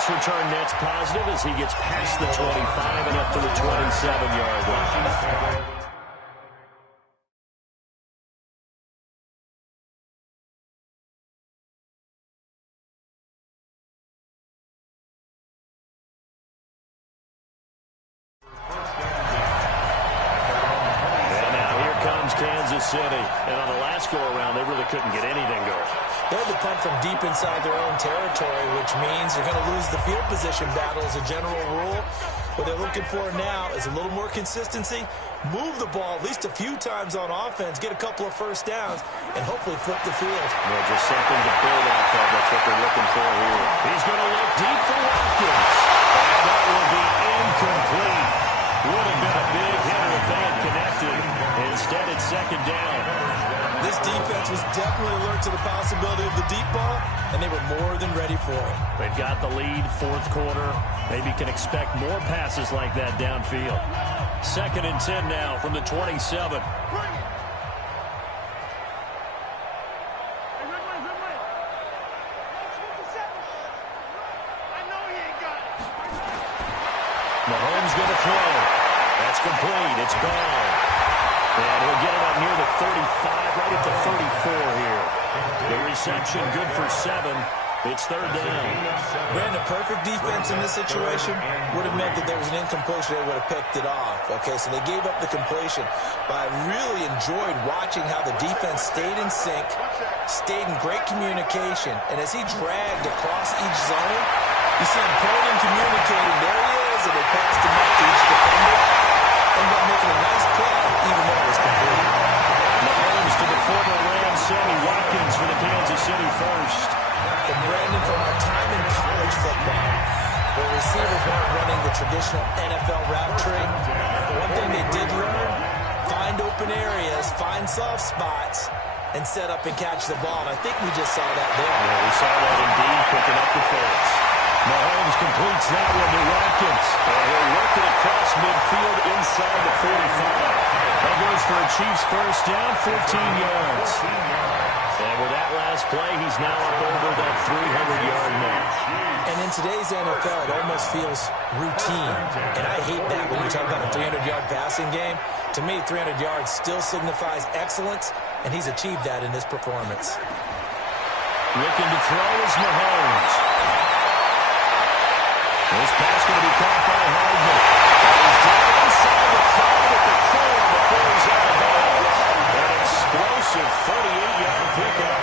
this return net's positive as he gets past the 25 and up to the 27-yard line. Kansas City. And on the last go-around, they really couldn't get anything going. They had to punt from deep inside their own territory, which means they're going to lose the field position battle as a general rule. What they're looking for now is a little more consistency, move the ball at least a few times on offense, get a couple of first downs, and hopefully flip the field. Well, just something to build off of. That's what they're looking for here. He's going to look deep for Watkins. And that will be incomplete. Would have been a big hitter if they had connected. Instead, it's second down. This defense was definitely alert to the possibility of the deep ball, and they were more than ready for it. They've got the lead, fourth quarter. Maybe can expect more passes like that downfield. Second and 10 now from the 27. Mahomes going to throw. That's complete. It's gone. And he'll get it up near the 35, right at the 34 here. The reception good for 7. It's third down. Brandon, perfect defense in this situation would have meant that there was an incompletion. They would have picked it off. Okay, so they gave up the completion. But I really enjoyed watching how the defense stayed in sync, stayed in great communication. And as he dragged across each zone, you see him pulling and communicating. There he is, and they passed him up to each defender. Ended up making a nice play, even though it was complete. Mahomes to the former Rams, Sammy Watkins for the Kansas City first. And Brandon, from our time in college football, where receivers weren't running the traditional NFL route tree, one thing they did learn, find open areas, find soft spots, and set up and catch the ball. And I think we just saw that there. Yeah, we saw that indeed, picking up the face. Mahomes completes that one to Watkins. And he'll work it across midfield inside the 45. That goes for a Chiefs first down, 14 yards. And with that last play, he's now up over that 300-yard mark. And in today's NFL, it almost feels routine. And I hate that when you talk about a 300-yard passing game. To me, 300 yards still signifies excellence, and he's achieved that in this performance. Looking to throw is Mahomes. This pass going to be caught by Hardman. He's down inside the 5 at the corner before he's out of bounds. An explosive 38-yard pickup.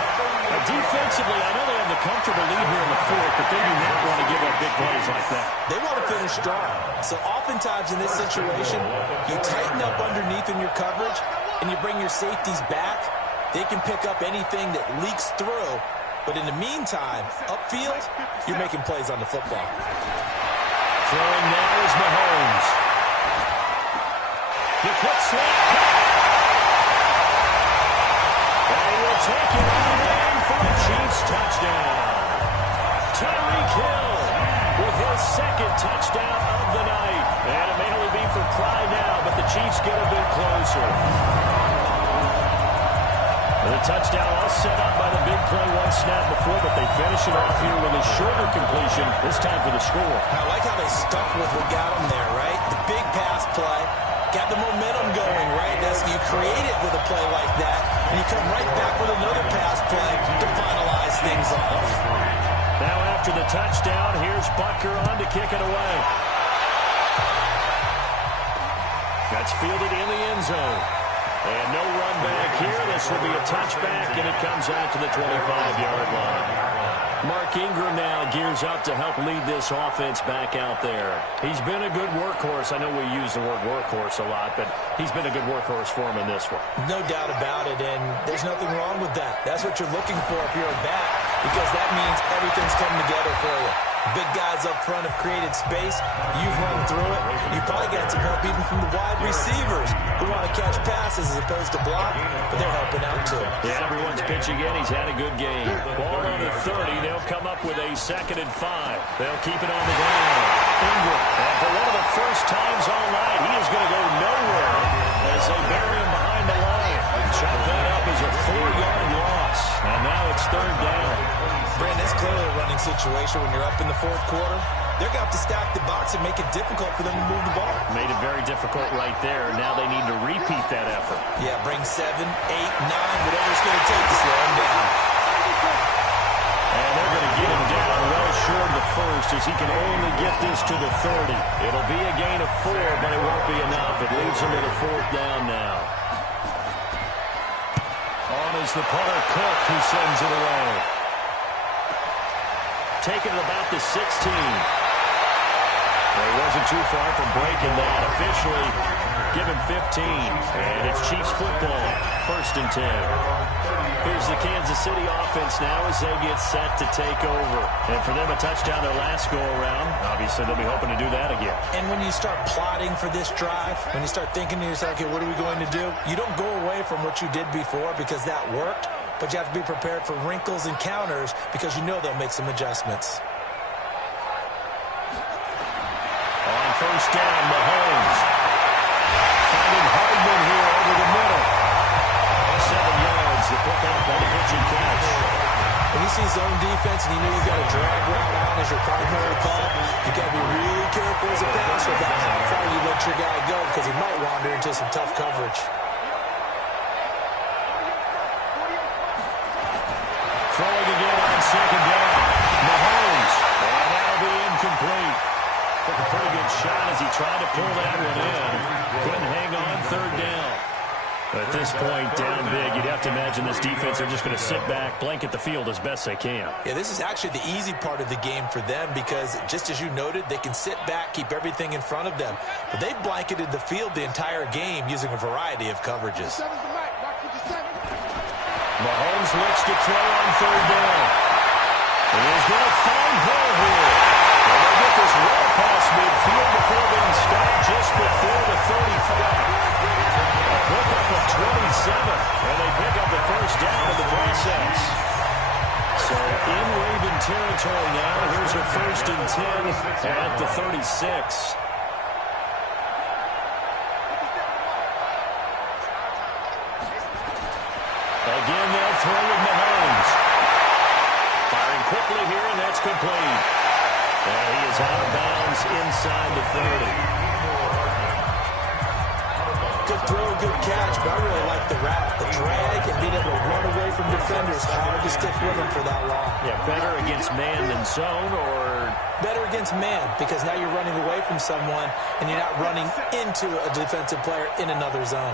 Now, defensively, I know they have the comfortable lead here in the fourth, but they do not want to give up big plays like that. They want to finish strong. So oftentimes in this situation, you tighten up underneath in your coverage, and you bring your safeties back. They can pick up anything that leaks through. But in the meantime, upfield, you're making plays on the football. Throwing now is Mahomes. The quick slant. And will take it out of there for a Chiefs touchdown. Tyreek Hill with his second touchdown of the night. And it may only be for pride now, but the Chiefs get a bit closer. The touchdown all set up by the big play one snap before, but they finish it off here with a shorter completion, this time for the score. I like how they stuck with what got them there, right? The big pass play, got the momentum going, right? You create it with a play like that, and you come right back with another pass play to finalize things off. Now after the touchdown, here's Butker on to kick it away. That's fielded in the end zone. And no run back here. This will be a touchback, and it comes out to the 25-yard line. Mark Ingram now gears up to help lead this offense back out there. He's been a good workhorse. I know we use the word workhorse a lot, but he's been a good workhorse for him in this one. No doubt about it, and there's nothing wrong with that. That's what you're looking for if you're a back, because that means everything's coming together for you. Big guys up front have created space. You've run through it. You've probably got some help even from the wide receivers who want to catch passes as opposed to block, but they're helping out too. Yeah, everyone's pitching in. He's had a good game. Ball on the 30. They'll come up with a 2nd and 5. They'll keep it on the ground. Ingram, and for one of the first times all night, he is going to go nowhere as they bury him behind the line. Chop that up as a 4-yard loss. And now it's third down. Brandon, this clearly a running situation when you're up in the fourth quarter. They're going to have to stack the box and make it difficult for them to move the ball. Made it very difficult right there. Now they need to repeat that effort. Yeah, bring 7, 8, 9, whatever it's going to take to slow him down. And they're going to get him down well short of the first as he can only get this to the 30. It'll be a gain of 4, but it won't be enough. It leaves him to the 4th down now. On is the punter, Cook, who sends it away. Taking it about the 16. Well, he wasn't too far from breaking that. Officially, give him 15. And it's Chiefs football, 1st and 10. Here's the Kansas City offense now as they get set to take over. And for them, a touchdown their last go-around. Obviously, they'll be hoping to do that again. And when you start plotting for this drive, when you start thinking to yourself, okay, what are we going to do? You don't go away from what you did before because that worked, but you have to be prepared for wrinkles and counters because you know they'll make some adjustments. On 1st down, Mahomes. Finding Hardman here over the middle. 7 yards, the pick up on the pitch and catch. When you see zone defense and you know you've got a drag route on as your primary call, you've got to be really careful as a passer about how far you let your guy go because he might wander into some tough coverage. Throwing again on 2nd down. Mahomes. And that'll be incomplete. Took a pretty good shot as he tried to pull that one in. Couldn't hang on 3rd down. At this point, down big, you'd have to imagine this defense are just going to sit back, blanket the field as best they can. Yeah, this is actually the easy part of the game for them because, just as you noted, they can sit back, keep everything in front of them. But they've blanketed the field the entire game using a variety of coverages. Mahomes looks to throw on 3rd down. And he's going to find Hill here. And they'll get this well past midfield before being stopped just before the 35. A pick up of 27. And they pick up the 1st down in the process. So in Raven territory now, here's a 1st and 10 at the 36. Again, they'll throw with Mahomes. Firing quickly here, and that's complete. And he is out of bounds inside the 30. Good throw, good catch, but I really like the route. The drag and being able to run away from defenders. Hard to stick with them for that long. Yeah, better against man than zone, or? Better against man, because now you're running away from someone, and you're not running into a defensive player in another zone.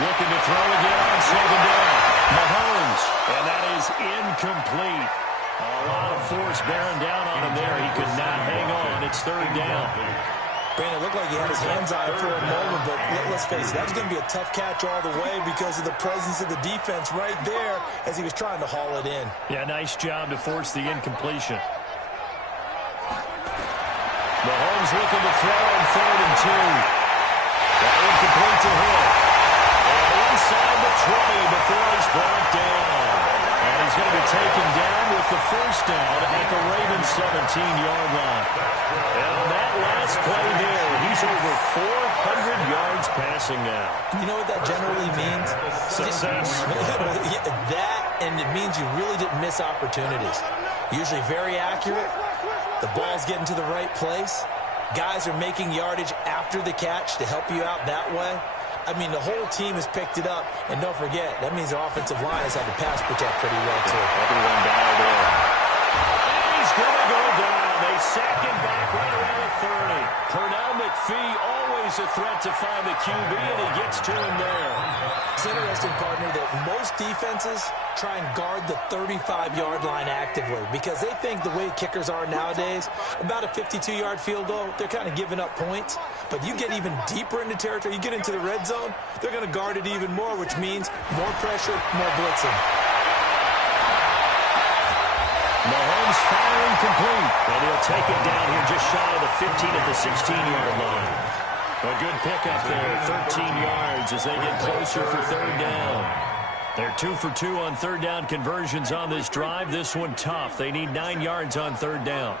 Looking to throw again on 2nd down. Mahomes, and that is incomplete. A lot of force bearing down on him there. He could not hang on. It's 3rd down. Brandon, it looked like he had his hands on it for a moment, but let's face it, that was going to be a tough catch all the way because of the presence of the defense right there as he was trying to haul it in. Yeah, nice job to force the incompletion. Mahomes looking to throw on 3rd and 2. That incomplete to Hill. And inside the 20 before he's brought down. And he's going to be taken down with the 1st down at the Ravens 17-yard line. And on that last play there, he's over 400 yards passing now. You know what that generally means? Success. That, and it means you really didn't miss opportunities. Usually very accurate. The ball's getting to the right place. Guys are making yardage after the catch to help you out that way. I mean, the whole team has picked it up. And don't forget, that means the offensive line has had to pass protect pretty well, too. Everyone down there. And he's going to go down. They sack him back right around the 30. Pernell McPhee, always a threat to find the QB, and he gets to him there. It's interesting, partner, that most defenses try and guard the 35-yard line actively because they think the way kickers are nowadays, about a 52-yard field goal, they're kind of giving up points. But you get even deeper into territory, you get into the red zone, they're going to guard it even more, which means more pressure, more blitzing. Mahomes firing complete, and he'll take it down here just shy of the 15 at the 16-yard line. A good pickup there, 13 yards as they get closer for 3rd down. They're 2 for 2 on 3rd down conversions on this drive. This one tough. They need 9 yards on 3rd down.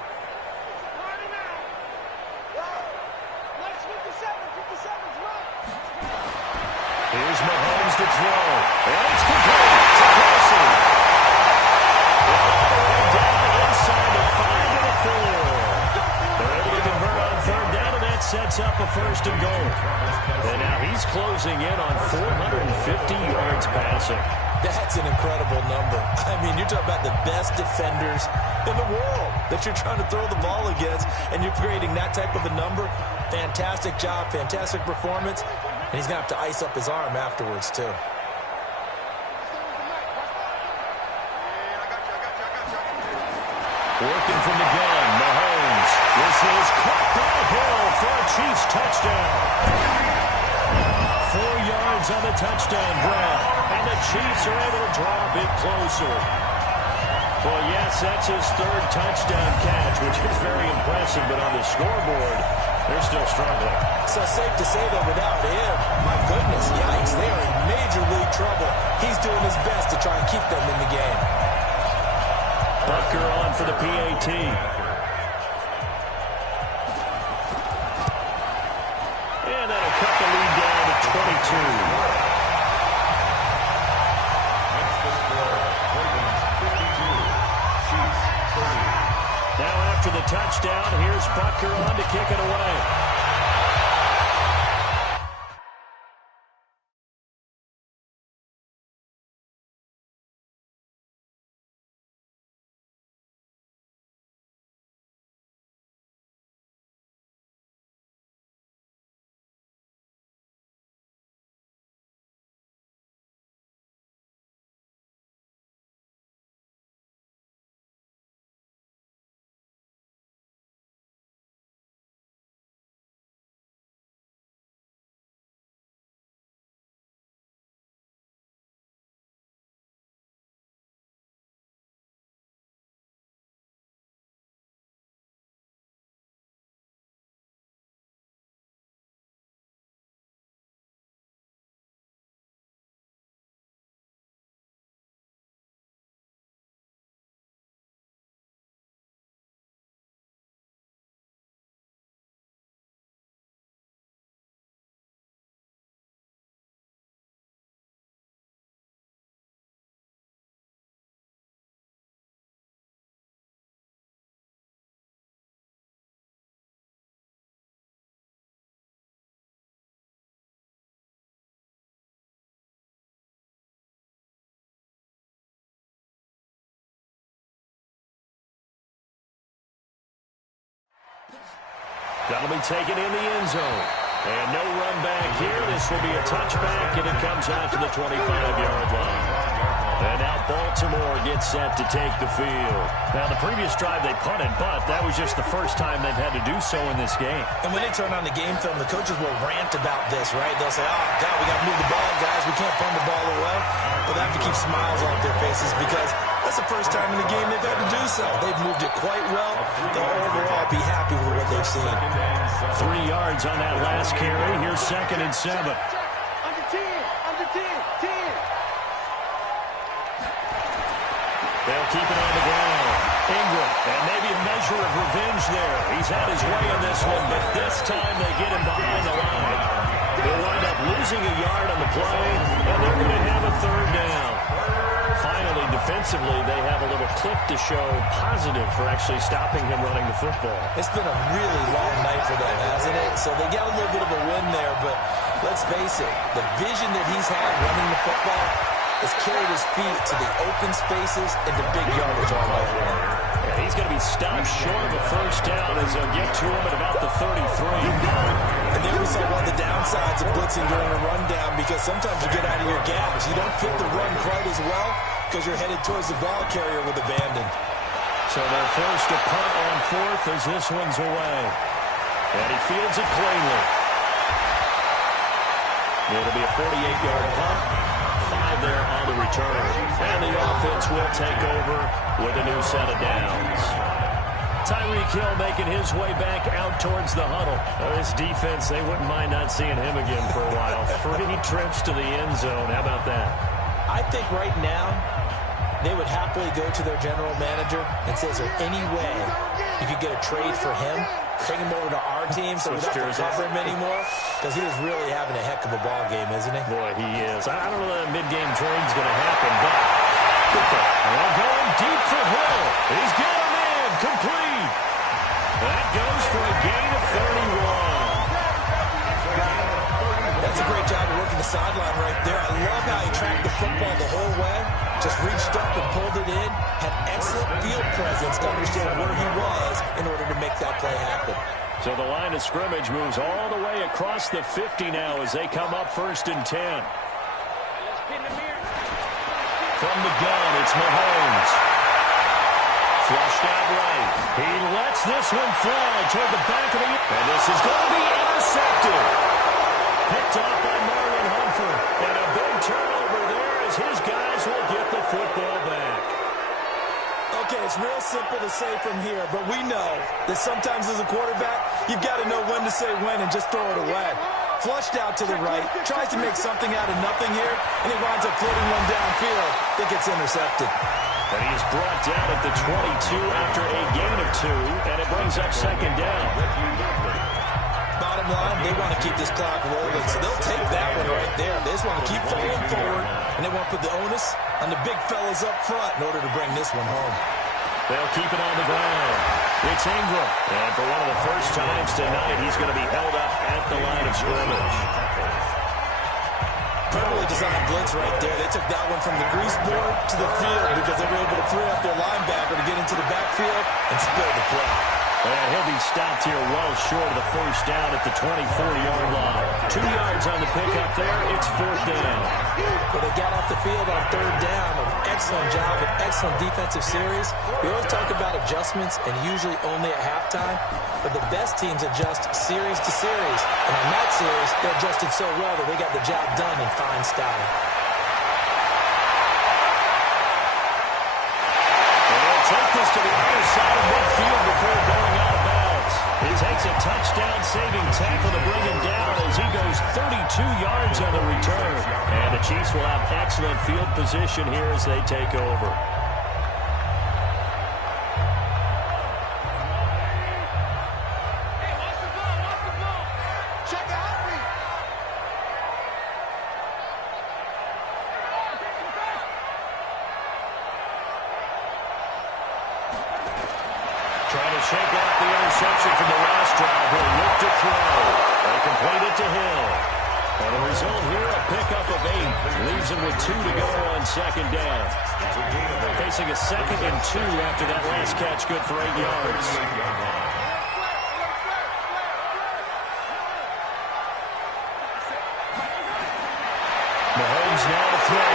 Here's Mahomes to throw. And it's complete. It's across passing. That's an incredible number. I mean, you're talking about the best defenders in the world that you're trying to throw the ball against, and you're creating that type of a number. Fantastic job, fantastic performance, and he's going to have to ice up his arm afterwards, too. Working from the gun, Mahomes. This is caught by Hill for a Chiefs touchdown. 4 yards on the touchdown grab, and the Chiefs are able to draw a bit closer. Well, yes, that's his 3rd touchdown catch, which is very impressive, but on the scoreboard, they're still struggling. So safe to say that without him, my goodness, yikes, they are in major league trouble. He's doing his best to try and keep them in the game. Butker on for the PAT. And that'll cut the lead down to 22. Now after the touchdown, here's Butker on to kick it away. That'll be taken in the end zone. And no run back here. This will be a touchback, and it comes out to the 25-yard line. And now Baltimore gets set to take the field. Now, the previous drive they punted, but that was just the first time they've had to do so in this game. And when they turn on the game film, the coaches will rant about this, right? They'll say, oh, God, we got to move the ball, guys. We can't punt the ball away. But they have to keep smiles off their faces because that's the first time in the game they've had to do so. They've moved it quite well. They'll overall be happy with what they've seen. 3 yards on that last carry. Here's 2nd and 7. Under 10, under 10, 10. They'll keep it on the ground. Ingram, and maybe a measure of revenge there. He's had his way in this one, but this time they get him behind the line. They'll wind up losing a yard on the play, and they're going to have a 3rd down. Finally, defensively, they have a little clip to show positive for actually stopping him running the football. It's been a really long night for them, hasn't it? So they got a little bit of a win there, but let's face it, the vision that he's had running the football has carried his feet to the open spaces and the big yardage all night long. Yeah, he's going to be stopped short of a 1st down as they'll get to him at about the 33. And there we saw one of the downsides of blitzing during a rundown because sometimes you get out of your gaps. You don't fit the run quite as well because you're headed towards the ball carrier with abandon. So they're forced to punt on 4th as this one's away. And he fields it cleanly. It'll be a 48-yard punt. 5 there on the return. And the offense will take over with a new set of downs. Tyreek Hill making his way back out towards the huddle. This defense, they wouldn't mind not seeing him again for a while. 3 trips to the end zone. How about that? I think right now they would happily go to their general manager and say, is there any way you could get a trade for him? Bring him over to our team so we don't have to cover him anymore? Because he is really having a heck of a ball game, isn't he? Boy, he is. I don't know that mid-game trade's going to happen, but good thing. They're going deep for Hill. He's got a man complete. That goes for a gain of 31. That's a great job of working the sideline right there. I love how he tracked the football the just reached up and pulled it in, had excellent field presence to understand where he was in order to make that play happen. So the line of scrimmage moves all the way across the 50 now as they come up 1st and 10. From the gun, it's Mahomes. Flushed out right. He lets this one fly toward the back of the end. And this is going to be intercepted. Picked off by Marlon Humphrey. And a big turnover there as his guys will get the football back. Okay, it's real simple to say from here, but we know that sometimes as a quarterback, you've got to know when to say when and just throw it away. Flushed out to the right, tries to make something out of nothing here, and he winds up floating one downfield that gets intercepted. And he is brought down at the 22 after a gain of 2, and it brings up 2nd down. Bottom line, they want to keep this clock rolling, so they'll take that one right there. They just want to keep falling forward, and they want to put the onus on the big fellas up front in order to bring this one home. They'll keep it on the ground. It's Ingram. And for one of the first times tonight, he's going to be held up at the line of scrimmage. Perfectly designed blitz right there. They took that one from the grease board to the field because they were able to free up their linebacker to get into the backfield and spill the play. And he'll be stopped here well short of the 1st down at the 24-yard line. 2 yards on the pickup there. It's 4th down. But they got off the field on 3rd down. An excellent job, an excellent defensive series. We always talk about adjustments and usually only at halftime. But the best teams adjust series to series. And on that series, they adjusted so well that they got the job done in fine style. Take this to the other side of midfield before going out of bounds. He takes a touchdown-saving tackle to bring him down as he goes 32 yards on the return. And the Chiefs will have excellent field position here as they take over. Trying to shake off the interception from the last drive. He'll look to throw. They complete it to Hill. And the result here, a pickup of 8. Leaves him with 2 to go on 2nd down. Facing a 2nd and 2 after that last catch, good for 8 yards. Mahomes now to throw.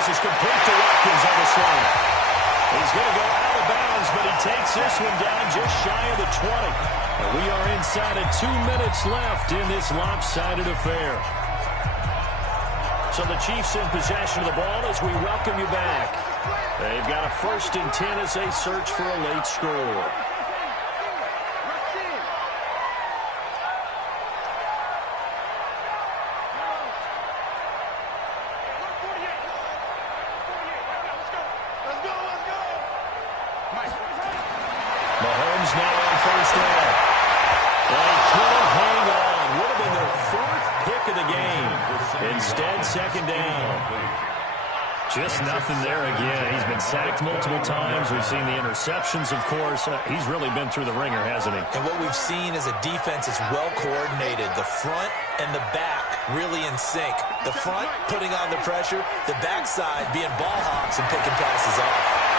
This is complete to Watkins on the slant. He's going to go out of bounds, but he takes this one down just shy of the 20. And we are inside of 2 minutes left in this lopsided affair. So the Chiefs in possession of the ball as we welcome you back. They've got a 1st and 10 as they search for a late score. Mahomes now on 1st down. Well, he couldn't hang on. Would have been their 4th pick of the game. Instead, 2nd down. Just nothing there again. He's been sacked multiple times. We've seen the interceptions, of course. He's really been through the ringer, hasn't he? And what we've seen is a defense that's well coordinated. The front and the back really in sync. The front putting on the pressure. The backside being ball hawks and picking passes off.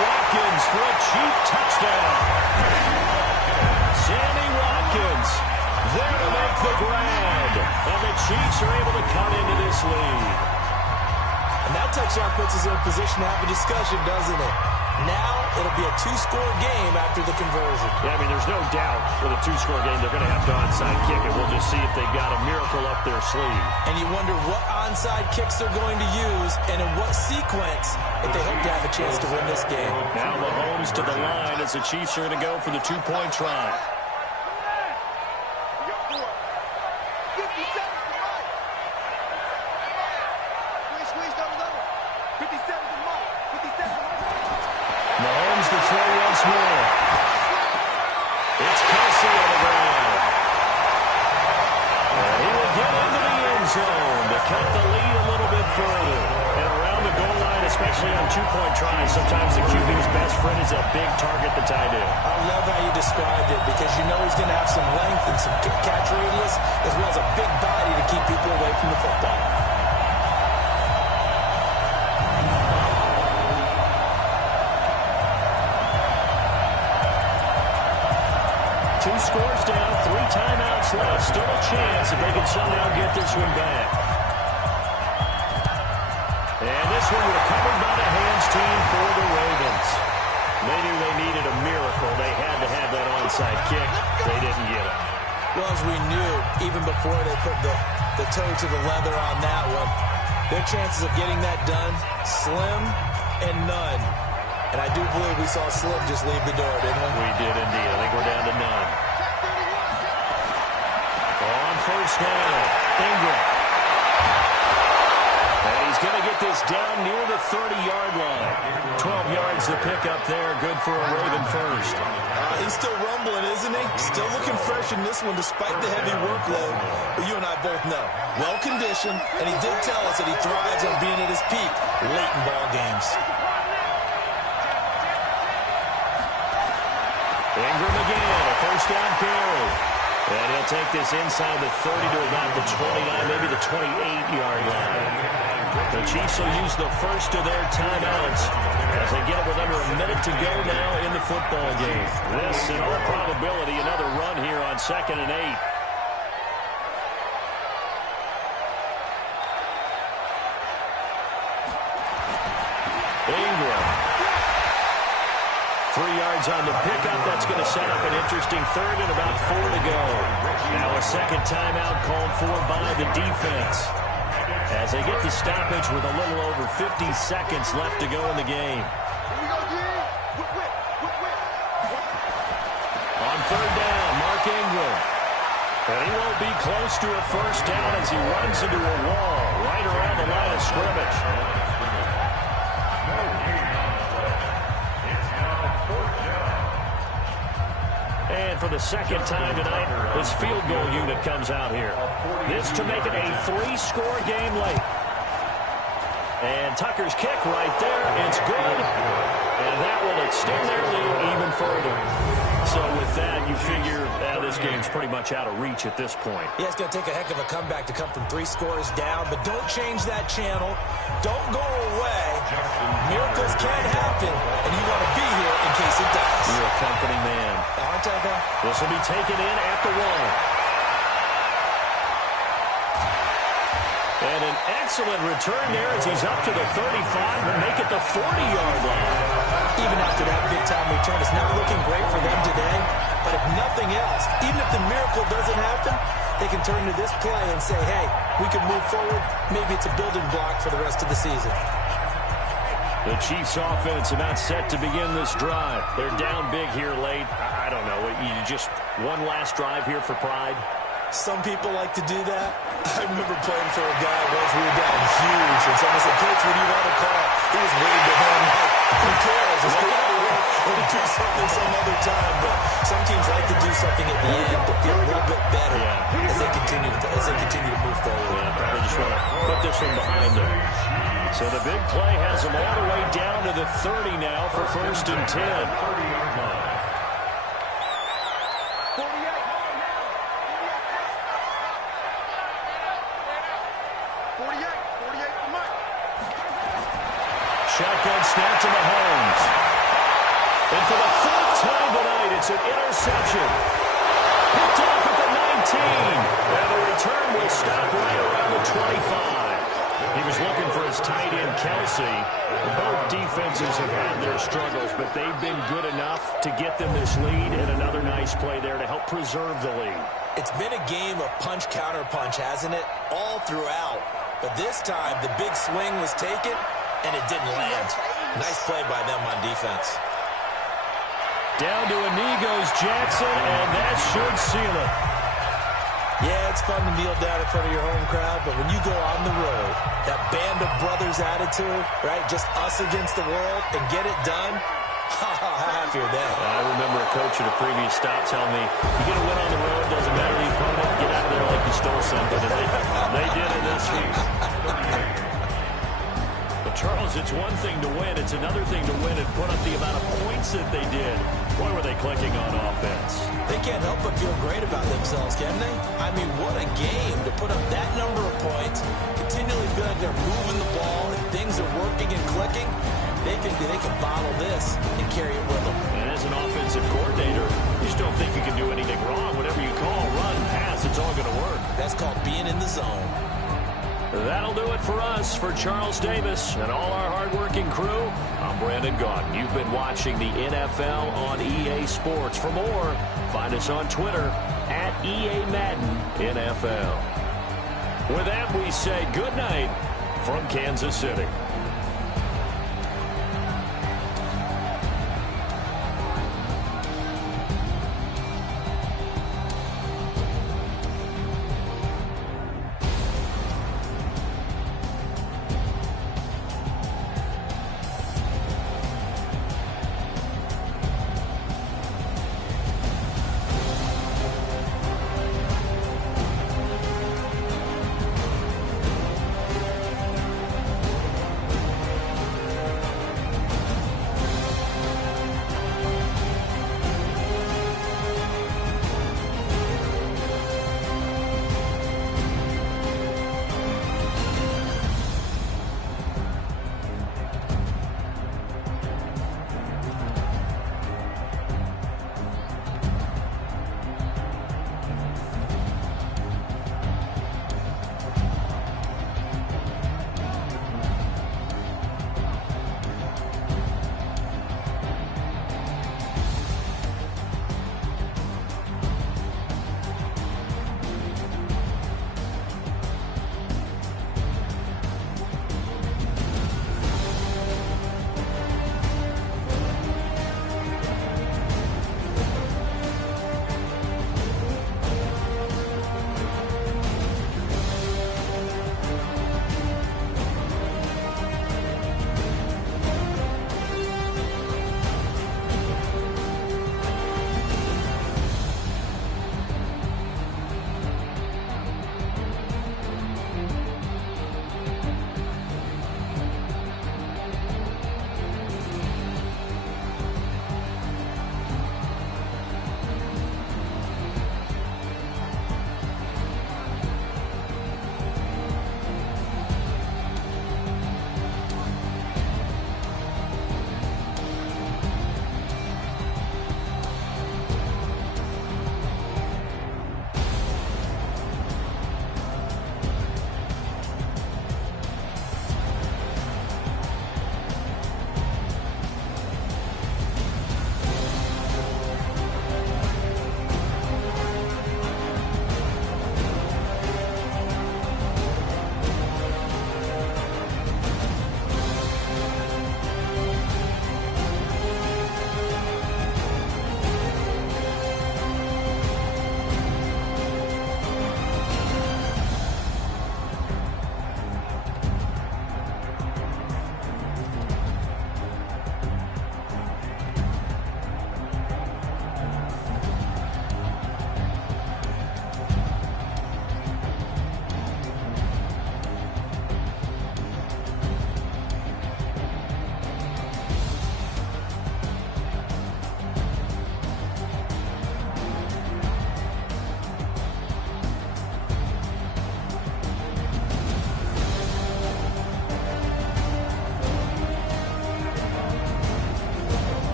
Watkins for a Chief touchdown. Sammy Watkins there to make the grab. And the Chiefs are able to cut into this lead. And that touchdown puts us in a position to have a discussion, doesn't it? Now it'll be a 2-score game after the conversion. Yeah, I mean, there's no doubt with a 2-score game they're going to have to onside kick it. We'll just see if they've got a miracle up their sleeve. And you wonder what onside kicks they're going to use and in what sequence if they hope to have a chance to win this game. Now Mahomes to the line as the Chiefs are going to go for the 2-point try. Mahomes to throw once more. It's Kelsey on the ground. And he will get into the end zone to cut the lead a little bit further. And around the goal line, especially on 2-point tries, sometimes the QB's best friend is a big target, the tight end. I love how you described it because you know he's going to have some length and some catch radius as well as a big body to keep scores down, 3 timeouts left. Still a chance if they can somehow get this one back. And this one recovered by the hands team for the Ravens. They knew they needed a miracle. They had to have that onside kick. They didn't get it. Well, as we knew, even before they put the toe to the leather on that one, their chances of getting that done, slim and none. And I do believe we saw Slim just leave the door, didn't we? We did indeed. I think we're down to none. On first down, Ingram. And he's going to get this down near the 30-yard line. 12 yards to pick up there. Good for a Raven first. He's still rumbling, isn't he? Still looking fresh in this one despite the heavy workload. But you and I both know, well-conditioned, and he did tell us that he thrives on being at his peak late in ball games. Ingram again, a first down carry. And he'll take this inside the 30 to about the 29, maybe the 28-yard line. The Chiefs will use the first of their timeouts as they get it with under a minute to go now in the football game. This, in all probability, another run here on 2nd and 8. Ingram. 3 yards on the pickup. That's going to set up an interesting third and about 4 to go. Now a second timeout called for by the defense as they get the stoppage with a little over 50 seconds left to go in the game. On third down, Mark Ingram. And he won't be close to a first down as he runs into a wall right around the line of scrimmage. And for the second time tonight, this field goal unit comes out here. This to make it a 3-score game late. And Tucker's kick right there. It's good. And that will extend their lead even further. So with that, you figure this game's pretty much out of reach at this point. Yeah, it's going to take a heck of a comeback to come from 3 scores down. But don't change that channel. Don't go away. Miracles can happen. And you want to be here in case it does. You're a company man. Aren't I, though? This will be taken in at the 1. And an excellent return there as he's up to the 35 and make it the 40-yard line. Even after that big-time return, it's not looking great for them today. But if nothing else, even if the miracle doesn't happen, they can turn to this play and say, hey, we can move forward. Maybe it's a building block for the rest of the season. The Chiefs offense about set to begin this drive. They're down big here late. I don't know. You just one last drive here for pride. Some people like to do that. I remember playing for a guy once we were down huge, and someone said, Coach, what do you want to call? He was waiting to him. Like, who cares? Just go out and do something some other time. But some teams like to do something at the end to feel a little bit better as they continue to move forward. Yeah, probably just want to put this one behind them. So the big play has them all the way down to the 30 now for 1st and 10. 48 for Mike. Shotgun snap to Mahomes. And for the 4th time tonight, it's an interception. Picked off at the 19. And the return will stop right around the 25. He was looking for his tight end, Kelsey. Both defenses have had their struggles, but they've been good enough to get them this lead, and another nice play there to help preserve the lead. It's been a game of punch-counter-punch, hasn't it? All throughout. But this time, the big swing was taken, and it didn't land. Nice play by them on defense. Down to a knee goes Jackson, and that should seal it. Yeah, it's fun to kneel down in front of your home crowd, but when you go on the road, that band of brothers attitude, right, just us against the world, and get it done, how happy are they? I remember a coach at a previous stop telling me, you get a win on the road, doesn't matter the opponent, get out of there like you stole something, and they did it this week. But Charles, it's one thing to win, it's another thing to win and put up the amount of points that they did. Boy, were they clicking on offense. They can't help but feel great about themselves, can they? I mean, what a game to put up that number of points, continually feel like they're moving the ball and things are working and clicking. they can bottle this and carry it with them. And as an offensive coordinator, you just don't think you can do anything wrong. Whatever you call, run, pass, it's all going to work. That's called being in the zone. That'll do it for us. For Charles Davis and all our hardworking crew, I'm Brandon Gaudin. You've been watching the NFL on EA Sports. For more, find us on Twitter at EA Madden NFL. With that, we say good night from Kansas City.